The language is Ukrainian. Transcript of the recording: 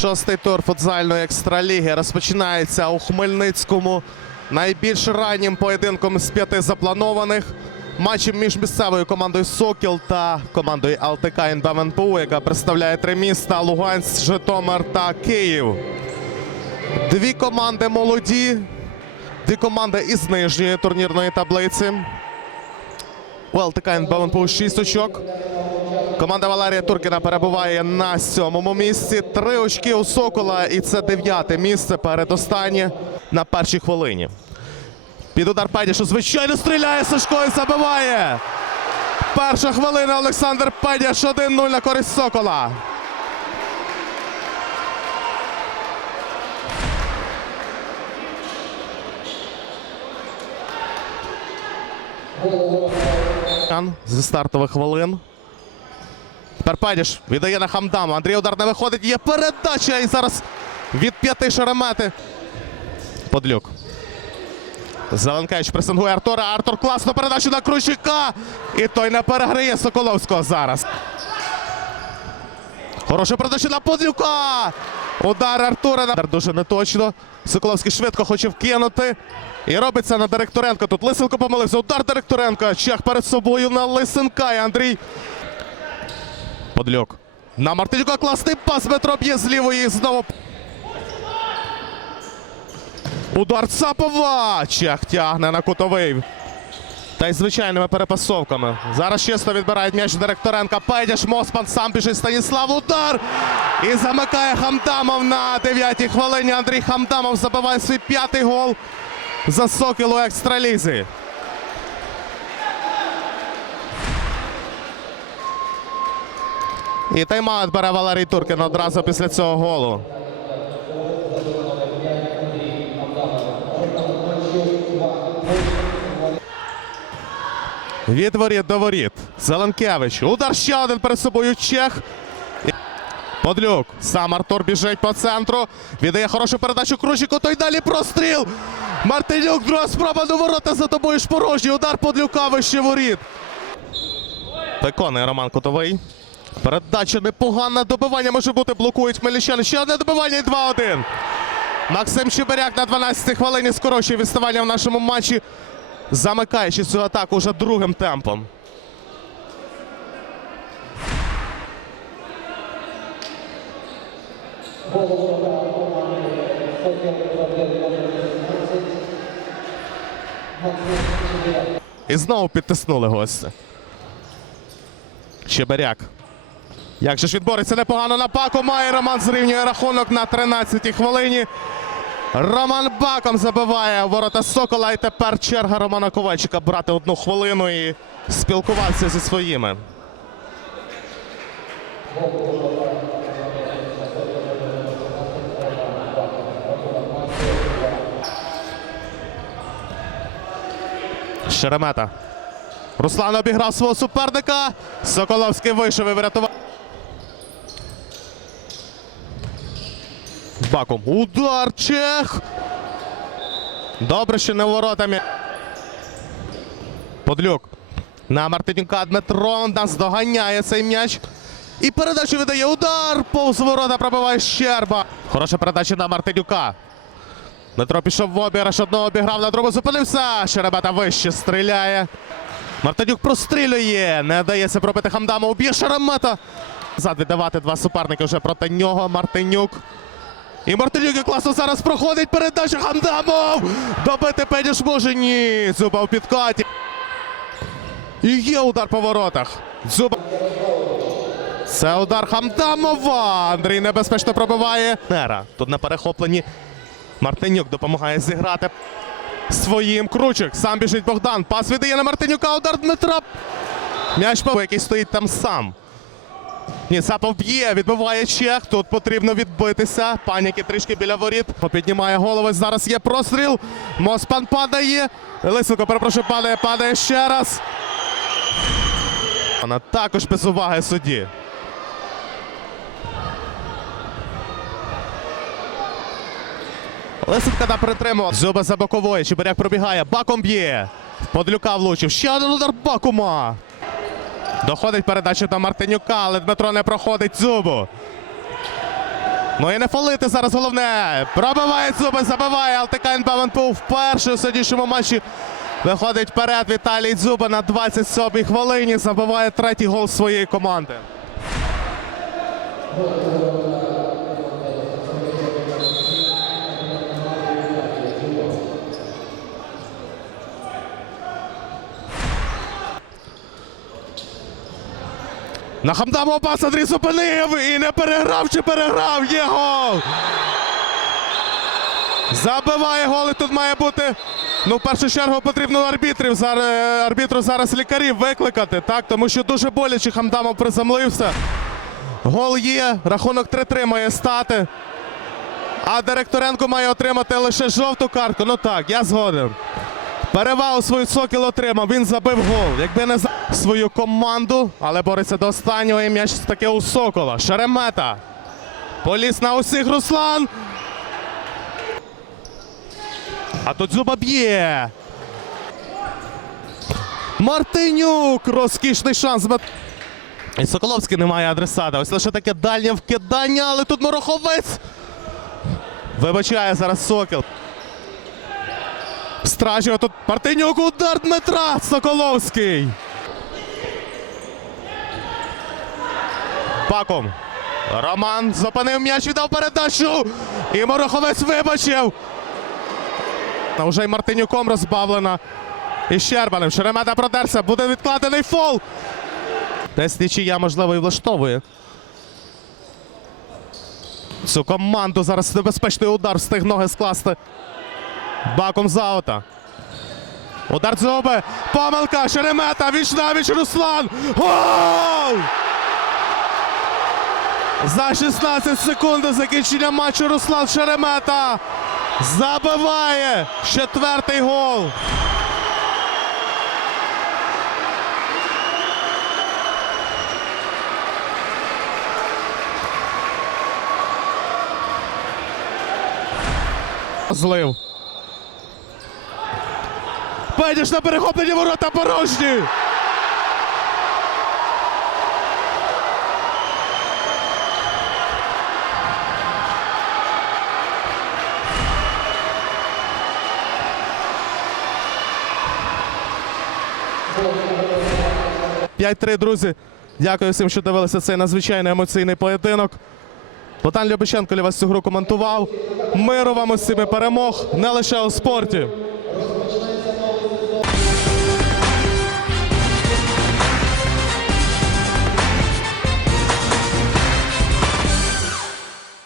Шостий тур футзальної екстраліги розпочинається у Хмельницькому. Найбільш раннім поєдинком з п'яти запланованих. Матчем між місцевою командою Сокіл та командою ЛТК НБМНПУ, яка представляє три міста Луганськ, Житомир та Київ. Дві команди молоді, дві команди із нижньої турнірної таблиці. У ЛТК по 6 очок. Команда Валерія Туркіна перебуває на сьомому місці. Три очки у Сокола, і це дев'яте місце передостаннє на першій хвилині. Під удар Педішу, звичайно, стріляє Сашко і забиває. Перша хвилина Олександр Педяш 1-0 на користь Сокола. Зі стартових хвилин. Тепер Педіш віддає на Хамдаму. Андрій удар не виходить. Є передача. І зараз від п'яти шеремети. Подлюк. Зеленкевич пресингує Артура. Артур класно передачу на Крущика. І той не переграє Соколовського зараз. Хороша передача на Подлюка. Удар Артура. Дуже неточно. Соколовський швидко хоче вкинути. І робиться на Директоренко. Тут Лисенко помилився. Удар Директоренка. Чех перед собою на Лисенка. І Андрій Подлюк. На Мартинюка класний пас. Метро б'є з лівої. Знову. Удар Цапова. Чех тягне на кутовий. Та й звичайними перепасовками. Зараз чисто відбирають м'яч Директоренка. Педяш, Моспан сам біжить Станіслав. Удар! І замикає Хамдамов на 9-й хвилині. Андрій Хамдамов забиває свій п'ятий гол за Сокіл у екстралізі. І тайм-аут бере Валерій Туркін одразу після цього голу. Від воріт до воріт. Зеленкевич. Удар ще один перед собою Чех. Подлюк. Сам Артур біжить по центру. Віддає хорошу передачу Крущику. Той далі простріл. Мартинюк. Друга спроба до ворота за тобою ж порожній. Удар Подлюка вище воріт. Виконує Роман Котовий. Передача непогана. Добивання може бути. Блокують хмельничани. Ще одне добивання і 2-1. Максим Чебиряк на 12-й хвилині скорочує відставання в нашому матчі, замикаючи цю атаку вже другим темпом. І знову підтиснули гості. Чебиряк. Як же ж відбореться непогано на паку. Має Роман зрівнює рахунок на 13-й хвилині. Роман Баком забиває ворота Сокола. І тепер черга Романа Ковальчика брати одну хвилину і спілкуватися зі своїми. Шеремета. Руслан обіграв свого суперника. Соколовський вийшов і врятував. Баком. Удар Чех. Добре, що не воротами. Подлюк. На Мартинюка Дмитро нас доганяє цей м'яч. І передачу видає удар. Повз ворота пробиває Щерба. Хороша передача на Мартинюка. Дмитро пішов в обіграш, одного обіграв, на другу зупинився. Шеребета вище стріляє. Мартинюк прострілює. Не дається пробити Хамдаму. Уб'є Шеремета. Зад віддавати два суперники вже проти нього. Мартинюк. І Мартинюк класно зараз проходить передача Хамдамов. Добити Педіш може ні. Зуба в підкаті. І є удар по воротах. Зуба. Це удар Хамдамова. Андрій небезпечно пробиває. Нера. Тут на перехопленні. Мартинюк допомагає зіграти своїм кручик. Сам біжить Богдан. Пас віддає на Мартинюка. Удар Дмитра. М'яч Павло, який стоїть там сам. Ні, Сапов б'є, відбиває чех. Тут потрібно відбитися. Паніки трішки біля воріт. Піднімає голову. Зараз є простріл. Моспан падає. Лисенко, перепрошую, падає, падає ще раз. Вона також без уваги судді. Лисенка та притримував. Зуба за бокової. Чебиряк пробігає. Баком б'є. Подлюка влучив. Ще один удар Бакума. Доходить передача до Мартинюка, але Дмитро не проходить зубу. Ну і не фалити зараз головне. Пробиває зуби, забиває ЛТК НБ вперше у сьогоднішньому матчі. Виходить вперед Віталій Дзюба на 27-й хвилині. Забиває третій гол своєї команди. На Хамдамова пас Андрій зупинив і не переграв чи переграв. Є гол. Забиває гол і тут має бути. Ну, в першу чергу потрібно арбітрів зараз арбітру зараз лікарів викликати, так, тому що дуже боляче Хамдамов приземлився. Гол є, рахунок 3-3 має стати. А Директоренко має отримати лише жовту картку. Ну так, я згоден. Перевагу свою Сокіл отримав, він забив гол. Якби не за свою команду, але бореться до останнього і м'яч таки у Сокола. Шеремета. Поліз на усіх Руслан. А тут зуба б'є. Мартинюк. Розкішний шанс. І Соколовський не має адресата. Ось лише таке дальнє вкидання, але тут Мороховець. Вибачає зараз Сокіл. Стражів тут Мартинюк, удар Дмитра Соколовський. Паком. Роман зупинив м'яч, віддав передачу. І Мороховець вибачив. Вже й Мартинюком розбавлена. І Щербанем. Шеремета продерся. Буде відкладений фол. Десь нічия, можливо, і влаштовує. Цю команду зараз небезпечний удар встиг ноги скласти. Баком заута. Удар дзюби. Помилка. Шеремета. Вічнавіч Руслан. Гол! За 16 секунд до закінчення матчу Руслан Шеремета забиває четвертий гол. Злив. Педіш на перехоплення ворота порожні. П'ять-три, друзі. Дякую всім, що дивилися цей надзвичайно емоційний поєдинок. Богдан Любиченко для вас цю гру коментував. Миру вам цими перемог не лише у спорті.